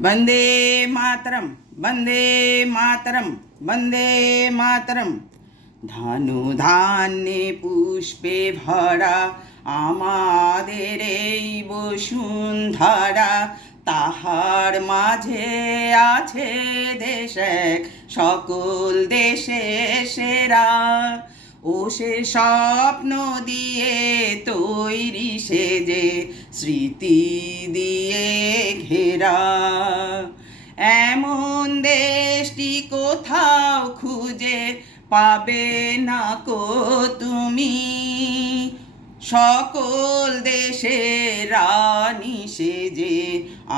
वन्दे मातरम वन्दे मातरम वन्दे मातरम। ধনু ধান্যে পুষ্পে ভরা আমাদের এই বসুন্ধরা, তাহার মাঝে আছে দেশ এক সকল দেশে সেরা। ও সে স্বপ্ন দিয়ে তৈরি সে যে স্মৃতি দিয়ে ঘেরা। এমন দেশটি কোথাও খুঁজে পাবে না কো তুমি, সকল দেশের রানী সে যে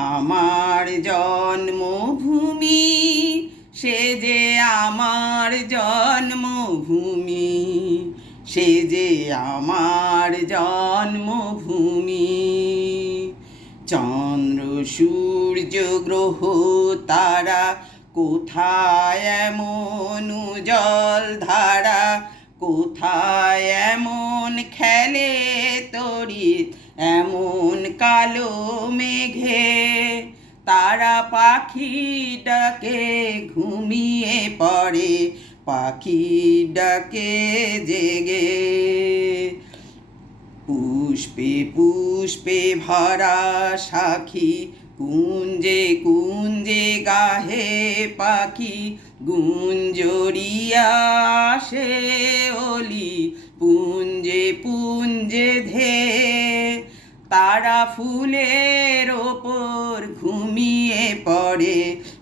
আমার জন্মভূমি, সে যে আমার জন্মভূমি, সে যে আমার জন্মভূমি। চন্দ্র সূর্য গ্রহ তারা কোথায় এমন উজ্জ্বল ধারা, কোথায় এমন খেলে তড়িৎ এমন কালো মেঘে। তারা পাখি ডাকে ঘুমিয়ে পড়ে, পাখি ডাকে জেগে। পুষ্পে পুষ্পে ভরা সাখী, কুঞ্জে কুঞ্জে গাহে পাখি। গুঞ্জরিয়া আসে অলি, পুঞ্জে পুঞ্জে ধে। তারা ফুলের ওপর ঘুমিয়ে পড়ে,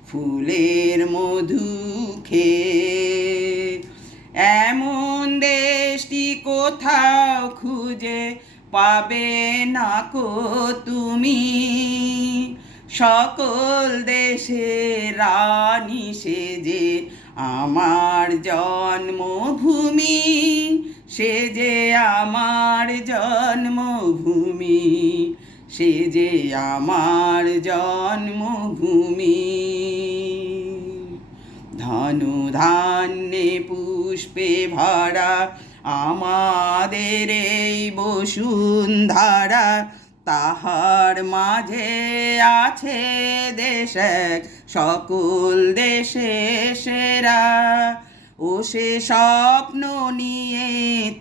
ফুলের মধু খেয়ে। এমন দেশটি কোথাও খুঁজে পাবে না কো তুমি, সকল দেশের রানী সে যে আমার জন্মভূমি, সে যে আমার জন্মভূমি, সে যে আমার জন্মভূমি। ধনু ধান্যে পুষ্পে ভরা আমাদের এই বসুন্ধরা, তাহার মাঝে আছে দেশ এক সকল দেশে সেরা। ও সে স্বপ্ন নিয়ে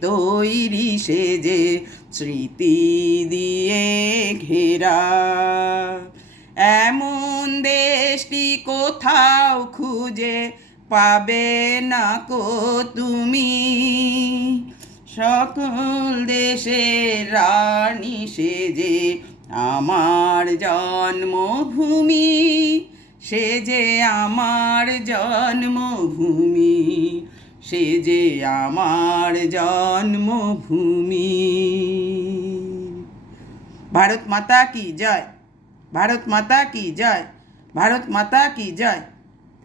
তৈরি সে যে স্মৃতি দিয়ে ঘেরা। এমন দেশটি কোথাও খুঁজে পাবে না কো তুমি, সকল দেশের রানী সে যে আমার জন্মভূমি, সে যে আমার জন্মভূমি, সে যে আমার জন্মভূমি। ভারত মাতা কি জয়, ভারত মাতা কি জয়, ভারত মাতা কি জয়।